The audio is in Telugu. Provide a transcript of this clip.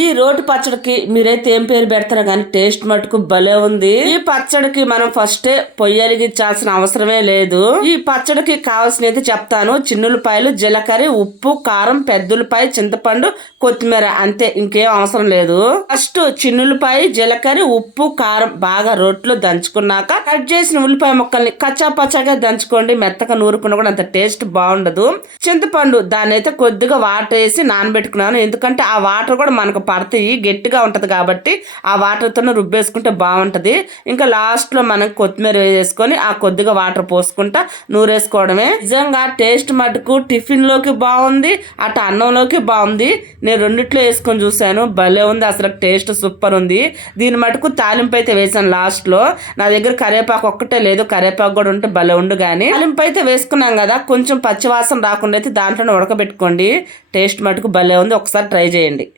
ఈ రోటి పచ్చడికి మీరైతే ఏం పేరు పెడతారో కానీ టేస్ట్ మటుకు భలే ఉంది. ఈ పచ్చడికి మనం ఫస్టే పొయ్యి వెలిగించాల్సిన అవసరమే లేదు. ఈ పచ్చడికి కావాల్సినది చెప్తాను. చిన్నులపాయలు, జీలకర్ర, ఉప్పు, కారం, పెద్దలపాయ, చింతపండు, కొత్తిమీర, అంతే, ఇంకేం అవసరం లేదు. ఫస్ట్ చిన్నులపాయ, జీలకర్ర, ఉప్పు, కారం బాగా రోట్లో దంచుకున్నాక కట్ చేసిన ఉల్లిపాయ ముక్కల్ని కచ్చా పచ్చాగా దంచుకోండి. మెత్తగా నూరుకున్న కూడా అంత టేస్ట్ బాగుండదు. చింతపండు దాన్ని అయితే కొద్దిగా వాటర్ వేసి నానబెట్టుకున్నాను. ఎందుకంటే ఆ వాటర్ కూడా మనకు పడతాయి, గట్టిగా ఉంటది కాబట్టి ఆ వాటర్తో రుబ్బేసుకుంటే బాగుంటది. ఇంకా లాస్ట్ లో మనం కొత్తిమీర వేసుకొని ఆ కొద్దిగా వాటర్ పోసుకుంటా నూరేసుకోవడమే. నిజంగా టేస్ట్ మటుకు టిఫిన్ లోకి బాగుంది, అటు అన్నంలోకి బాగుంది. నేను రెండిట్లో వేసుకొని చూసాను, భలే ఉంది అసలు, టేస్ట్ సూపర్ ఉంది. దీని మటుకు తాలింపు అయితే వేసాను లాస్ట్ లో. నా దగ్గర కరివేపాకు ఒక్కటే లేదు, కరివేపాకు కూడా ఉంటే భలే ఉండు. కానీ తాలింపు అయితే వేసుకున్నాం కదా, కొంచెం పచ్చివాసన రాకుండా అయితే దాంట్లోనే ఉడకబెట్టుకోండి. టేస్ట్ మటుకు భలే ఉంది, ఒకసారి ట్రై చేయండి.